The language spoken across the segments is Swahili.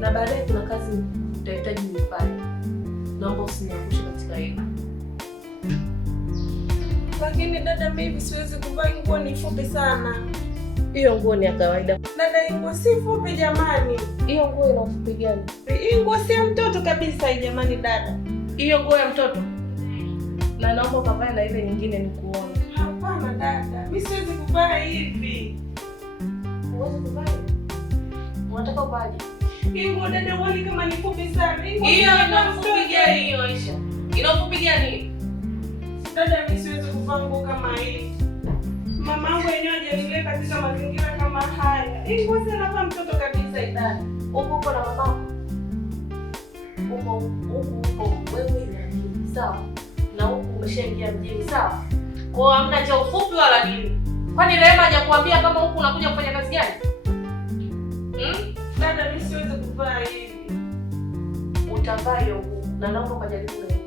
na baadaye kuna kazi utahitaji nifanye. Naomba usiniangushe katika hilo. Lakini dada, mimi siwezi kuvaa nguo ni fupi sana. Hiyo nguo ni ya kawaida. Dada, nguo si fupi jamani. Hiyo nguo ina ufupi gani? Hii nguo si ya mtoto kabisa jamani dada. Hiyo nguo ya mtoto? Na naomba ukavae na ile nyingine nikuone. Hapana dada, mimi siwezi kuvaa hivi. Uweze kuvaa? Unataka uvaje? Hii nguo dada, uone kama ni fupi sana. Hiyo ina ufupi gani hiyo Aisha? Ina ufupi gani? Dada, mimi siwezi kuvaa nguo kama hii. Mamangu yenyewe hajanilea katika mazingira kama haya. Hii nguo si anavaa mtoto kabisa dada. Uko na mamako? Uko wewe ni sawa. Na huku umeshaingia mjini sawa? Kwa hamna cha ufupi wala nini. Kwani Rehema hajakuambia kama huku unakuja kufanya kazi gani? Dada, mimi siwezi kuvaa hivi. Utavaa hiyo nguo na naomba ukajaribu wewe.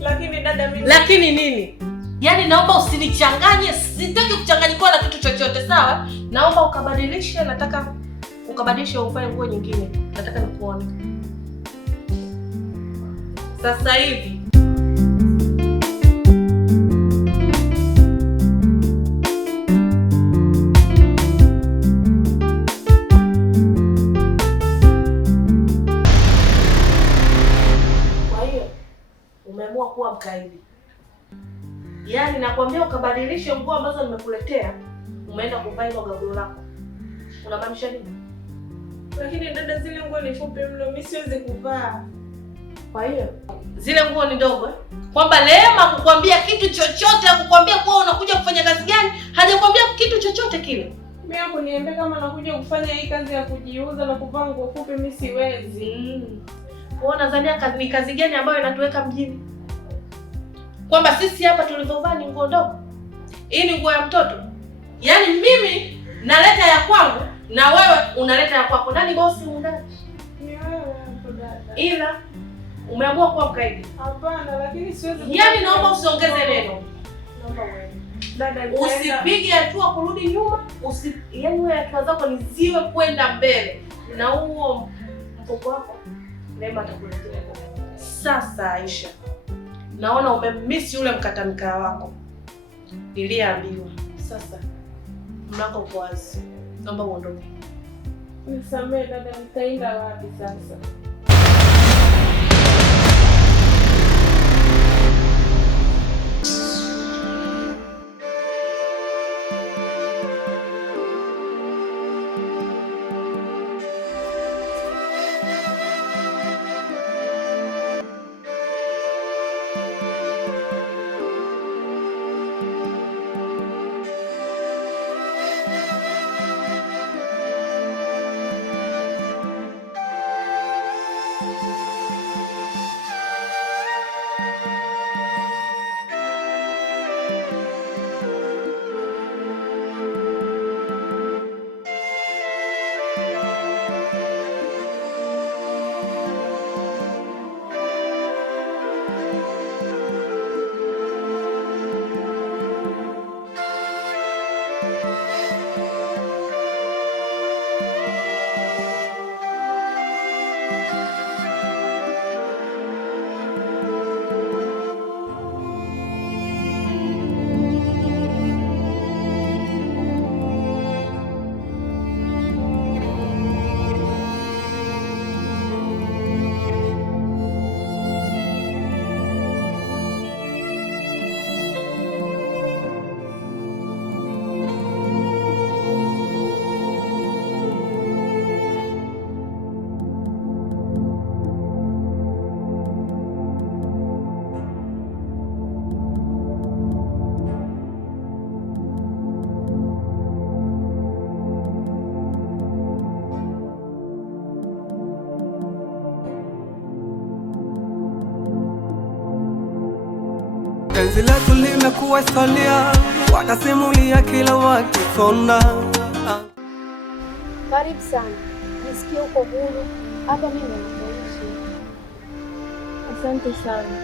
Lakini dada, mimi lakini nini? Yaani naomba usinichanganye, sitaki kuchanganyikiwa na kitu chochote sawa? Naomba ukabadilishe, nataka ukabadilishe uvae nguo nyingine. Nataka nikuone. Sasa hivi. Kwa hiyo umeamua kuwa mkaidi. Yaani nakwambia ukabadilishe nguo ambazo nimekuletea, umeenda kuvaa hilo gauni lako. Unamaanisha nini? Lakini dada, zile nguo ni fupi mno, mimi siwezi kuvaa. Kwa hiyo zile nguo ni ndogo kwamba Rehema kukwambia kitu chochote, kukwambia kuwa unakuja kufanya kazi gani, hajakwambia kitu chochote kile. Mimi hapo niambia kama nakuja kufanya hii kazi ya kujiuza na kuvaa nguo fupi, mimi siwezi. Kwa nadhania ni kazi gani ambayo inatuweka mjini? Kwamba sisi hapa tulivyovaa ni nguo ndogo? Hii ni nguo ya mtoto? Yaani mimi naleta ya kwangu na wewe unaleta ya kwako. Nani bosi ndani? Ni wewe hapo dada. Ila umeamua kuwa mkaidi. Hapana, lakini siwezi. Yaani naomba usiongeze neno. Naomba wewe. Dada, usipige hatua kurudi nyuma. Yaani wewe hatua zako ni ziwe kwenda mbele. Na huo mfuko wako Rehema atakuletea. Sasa Aisha, naona umemiss yule mkatamkaa wako. Niliambiwa. Sasa mlango uko wazi. Naomba uondoke. Nisamehe dada, nitaenda wapi sasa? Penzi letu limekuwa historia, watasimulia kila wakisonda. Karibu sana, nisikie uko huru hapa mimi nakuishi. Asante sana.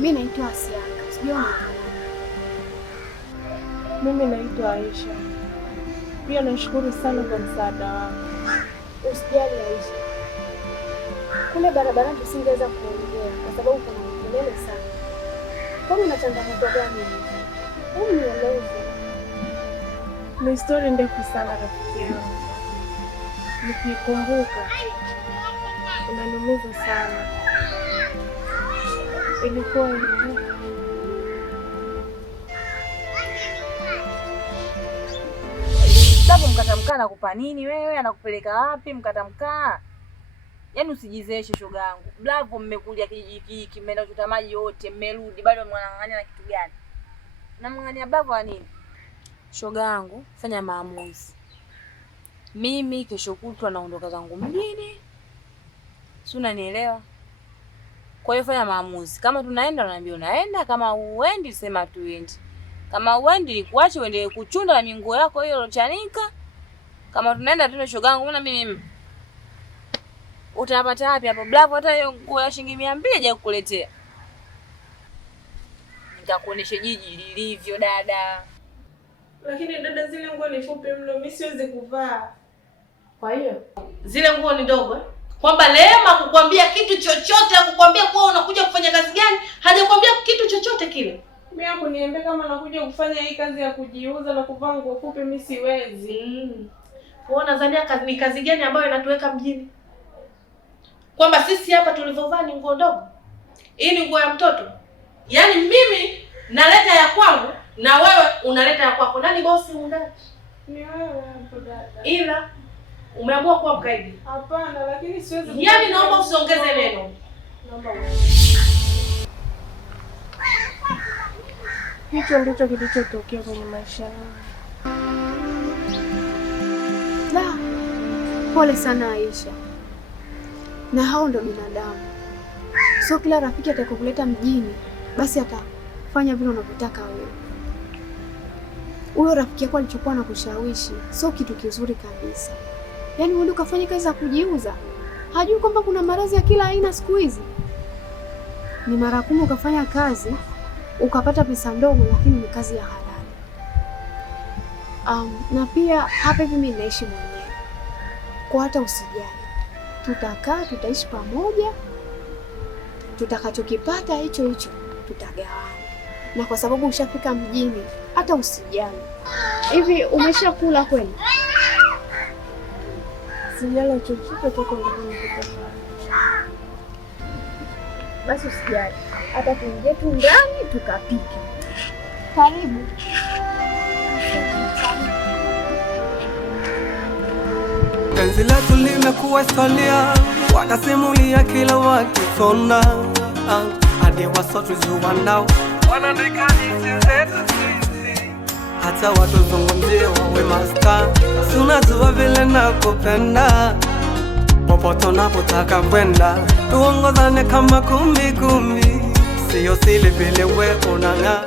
Mimi naitwa Asiaka, sijui unaitwa nani? Mimi naitwa Aisha. Pia nashukuru sana kwa msaada wako. usijali Aisha. Kule barabarani tusingeweza kuongea kwa sababu kuna kelele sana. Kwani una changamoto gani? Hebu nieleze. Ni story ndefu sana rafiki yangu. Nikikumbuka unaniumiza sana. Ilikuwa hivi. Sababu mkatamkaa anakupa nini wewe? Anakupeleka wapi mkatamkaa? Yaani usijizeeshe shoga yangu. Bravo, mmekuja kijiji hiki, mmeenda kuchota maji yote, mmerudi bado mnang'ang'ania na kitu gani? Mnang'ang'ania bravo wa nini? Shoga yangu, fanya maamuzi. Mimi kesho kutwa naondoka zangu mjini. Si unanielewa? Kwa hiyo fanya maamuzi. Kama tunaenda unaambia unaenda, kama uendi sema tuendi. Kama uendi nikuache uende kuchunda na minguo yako hiyo ulochanika. Kama tunaenda tu shoga yangu, mbona mimi utapata wapi hapo? Bravo, hata hiyo nguo ya shilingi 200 haja kukuletea. Nitakuonesha jiji lilivyo dada. Lakini dada, zile nguo ni fupi mno, mimi siwezi kuvaa. Kwa hiyo zile nguo ni ndogo eh? Kwamba Neema kukwambia kitu chochote, akukwambia kwa unakuja kufanya kazi gani, hajakwambia kitu chochote kile. Mimi hakuniambia kama nakuja kufanya hii kazi ya kujiuza na kuvaa nguo fupi, mimi siwezi. Wewe unadhania ni kazi gani ambayo inatuweka mjini? Kwamba sisi hapa tulivyovaa ni nguo ndogo? Hii ni nguo ya mtoto. Yaani mimi naleta ya kwangu na wewe unaleta ya kwako. Nani bosi ndani? Ni wewe hapo dada. Ila umeamua kuwa mkaidi. Hapana, lakini siwezi. Yaani naomba usiongeze neno. Naomba hicho ndicho kilichotokea kwenye maisha yangu. Pole sana Aisha. Na hao ndo binadamu. Sio kila rafiki atakokuleta mjini basi atafanya vile unavyotaka wewe. Huyo rafiki yako alichokuwa anakushawishi sio kitu kizuri kabisa. Yaani wewe ukafanya kazi za kujiuza. Hajui kwamba kuna maradhi ya kila aina siku hizi. Ni mara 10 ukafanya kazi ukapata pesa ndogo, lakini ni kazi ya halali. Na pia hapa hivi mimi naishi mwenyewe. Kwa hata usijali. Tutakaa, tutaishi pamoja. Tutakachokipata hicho hicho tutagawana. Na kwa sababu ushafika mjini, hata usijali. Hivi umeshakula kweli? Sijala chochote toka nilipofika. Basi usijali. Hata tuingie tu ndani tukapike. Karibu. Penzi letu limekuwa historia, wanasimulia kila wakisona, hadi wasotujuwa nao wanaandika hadithi zetu sisi, hata watu zungumzie wawe masta. Si unajua vile nakupenda, popote unapotaka kwenda, tuongozane kama kumbi, sio sili vile we unang'aa.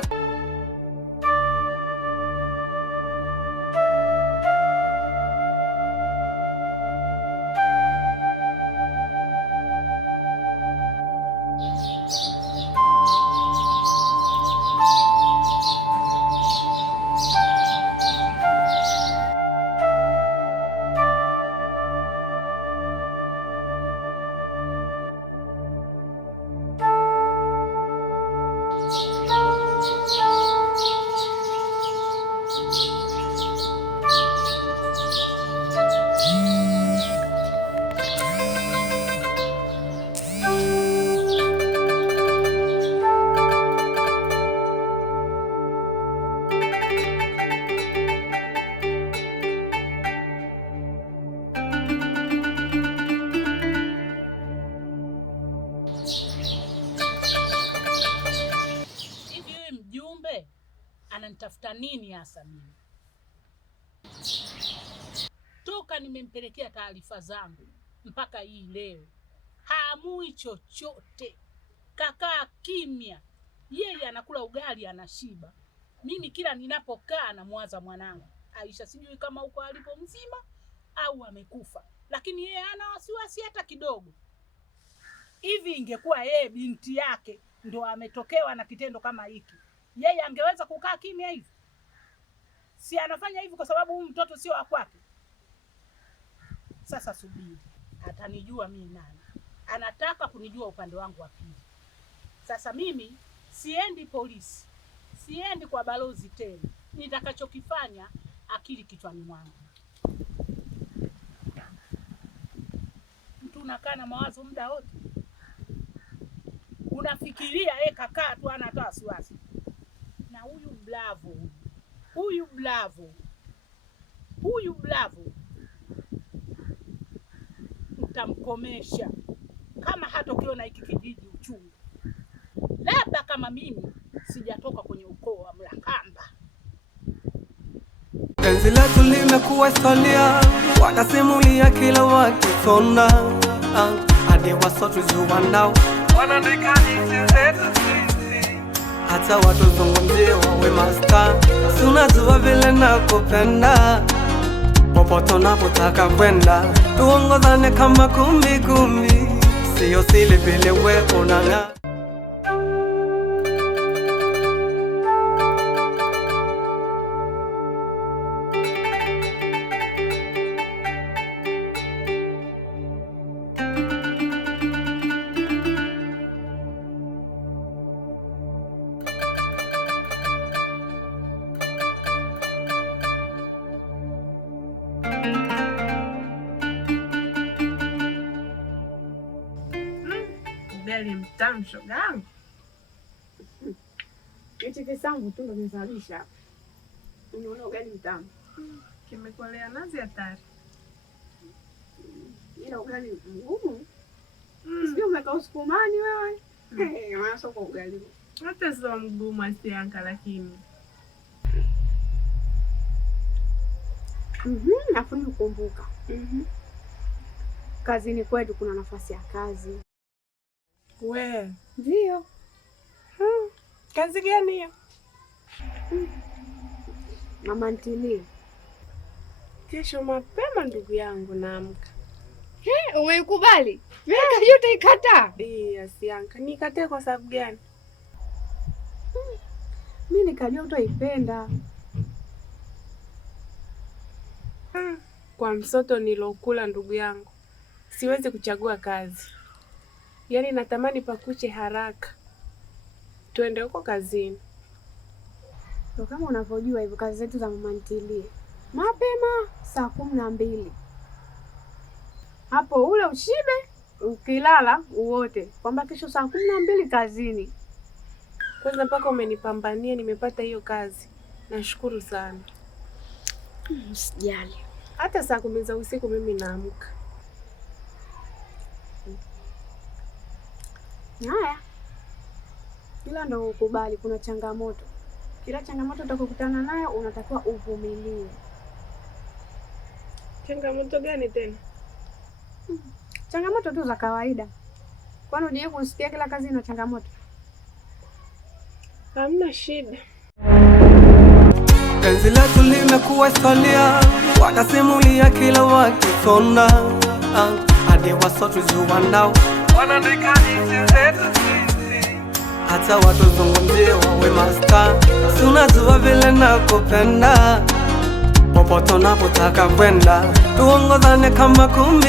Ananitafuta nini hasa mimi? Toka nimempelekea taarifa zangu mpaka hii leo haamui chochote, kakaa kimya. Yeye anakula ugali anashiba, mimi kila ninapokaa namwaza mwanangu Aisha, sijui kama uko alipo mzima au amekufa, lakini yeye ana wasiwasi hata kidogo. Hivi ingekuwa yeye binti yake ndo ametokewa na kitendo kama hiki, yeye angeweza kukaa kimya hivi? Si anafanya hivi kwa sababu huyu mtoto sio wa kwake. Sasa subiri, atanijua mimi nani. Anataka kunijua upande wangu wa pili. Sasa mimi siendi polisi, siendi kwa balozi tena. Nitakachokifanya akili kichwani mwangu. Mtu unakaa na mawazo muda wote, unafikiria kakaa tu ana hata wasiwasi. Na huyu Blavo utamkomesha kama hatokiona hiki kijiji uchungu. Labda kama mimi sijatoka kwenye ukoo wa Mlakamba. Penzi letu limekuwa historia, wanasimulia kila wakisona, hadi wasotujuwa nao wanaandika hadithi zetu sisi, hata watu zungumzie wawe master. Si unajua vile nakupenda, popote unapotaka kwenda, tuongozane kama kumbi, sio sili vile we unang'aa. Ugali mtamu shogangu. Hichi kisamvu tu ndo kimesababisha. Unaona ugali mtamu. Kimekolea nazi hatari. Ila ugali mgumu. Sio umeka usukumani wewe. Maana sio kwa ugali. Hata sio mgumu asianka lakini. Afu nikumbuka. Kazini kwetu kuna nafasi ya kazi. We. Ndio. Kazi gani hiyo? Mama ntilie. Kesho mapema ndugu yangu naamka. Umeikubali? Mimi kajua utaikataa. Asianka. Nikatae kwa sababu gani? Mimi nikajua utaipenda. Kwa msoto nilokula ndugu yangu, siwezi kuchagua kazi. Yaani natamani pakuche haraka, tuende huko kazini. Ndio kama unavyojua hivyo kazi zetu za mama ntilie mapema saa 12. Hapo ule ushibe, ukilala uote kwamba kesho saa 12 kazini. Kwanza mpaka umenipambania nimepata hiyo kazi, nashukuru sana. Usijali. Hata saa 10 za usiku mimi naamka. Haya. Ila ndo ukubali kuna changamoto. Kila changamoto utakokutana nayo unatakiwa uvumilie. Changamoto gani tena? Changamoto tu za kawaida. Kwani unije kusikia kila kazi ina changamoto? Hamna shida. Penzi letu limekuwa historia, wanasimulia kila wakisona, hadi wasotujuwa nao wanaandika hadithi zetu sisi, hata watu zungumzie wawe master. Si unajua vile nakupenda, popote unapotaka kwenda, tuongozane kama kumbi.